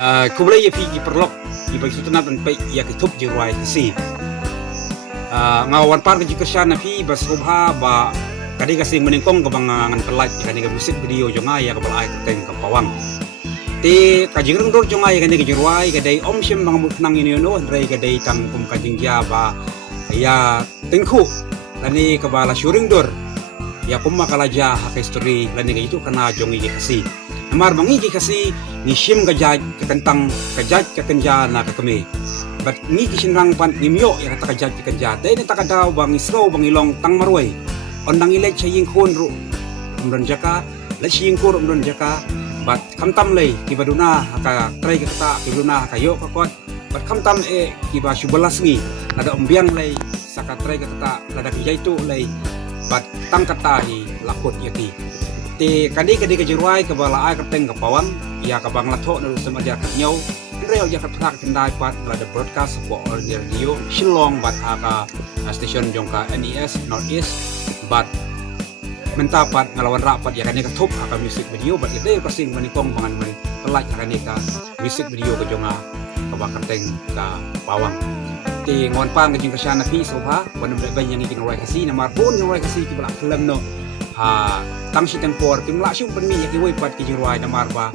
Kumulay ya pigi perlok iba sutunat an pe ya kitup jirai kasi ngawan par ke syana fi bas subha ba kadi kasi meningkong ke bangangan pelaj kadi ke musik video jonga ya ke balai keteng ke pawang ti kajing dor jonga ya kadi ke jirai kadi om syem bang nang ini no drai kadi tang kum kajing ja ba ya tengku lani ke bala syuring dor ya kumma kalaja ha history lani ke itu kana jongi kasi Amar mangi kasi ni sim kajaj ketentang kajaj kekenja na kakame. But ni kisinrang pan nimyo ya kata kajaj kekenja. Dai ni takadaw bang isro bang ilong tang marway. Ondang ilek chaying kun ru umron jaka, la chaying kur umron jaka. But kamtam lay kibaduna haka try kata kibaduna haka yo kakot. But kamtam kiba syubalas ngi ada umbiang lay saka try kata lada kijay tu lay. But tang kata hi lakot yati. Ti kadi kejiruai ke bala ai keteng ke pawang ya ke bang lathok na sama dia nyau reo ya kathak kendai pat ada broadcast for all radio shillong bat aka station jongka NES Northeast bat menta pat ngalawan rapat ya kani ketop aka music video bat ite kasing manikong bangan man pelaj kani ka music video ke jonga ke bang keteng ke pawang ti ngon pang ke jing kesyana pi soha wan ben yang ingin roi kasi na marbon roi kasi ki bala film no tang si tempor tim la siung penmi ya kiwai pat ki jiruai na marba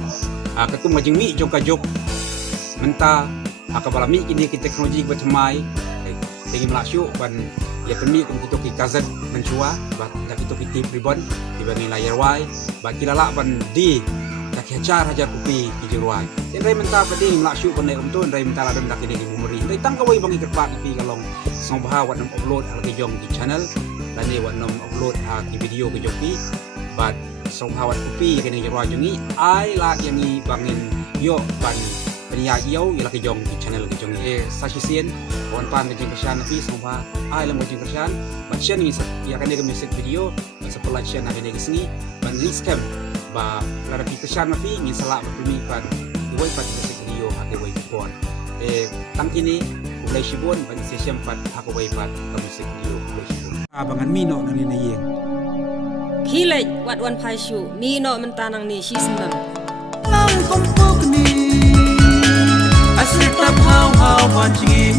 ketum majing mi jok ka jok menta akabala mi kini ki teknologi batmai tegi mlasyu ban ya penmi kum kitu ki kazan mencua bat da kitu ki tip ribbon di bani layar wai ba kilala ban di tak hajar hajar kupi ki jiruai ten rai menta padi mlasyu ban nei umtun rai menta ladon dak ini umuri rai tang kawai bangi kerpat pi kalong song baha wat nam upload algi jong di channel lani wat nam upload ki video ke joki but song hawat kupi kini jero jongi ai la yangi bangin yo ban penya yo ila ke jong di channel ke jongi sasisien on pan ke jing kesyan fi song ba ai la mo jing kesyan but chen ni ya kani ke music video sepelah chen kani ke sengi ban riskem ba la pi kesyan fi ni sala berpemi pan duai pan music video hake wai pon tang kini ulai shibon ban session pan hake wai pan ke music video ulai shibon abangan mino nani na yeng Hilaj wat wan pasyu mino mentanang ni sisndam Lang kompok ni asitap haw haw wanci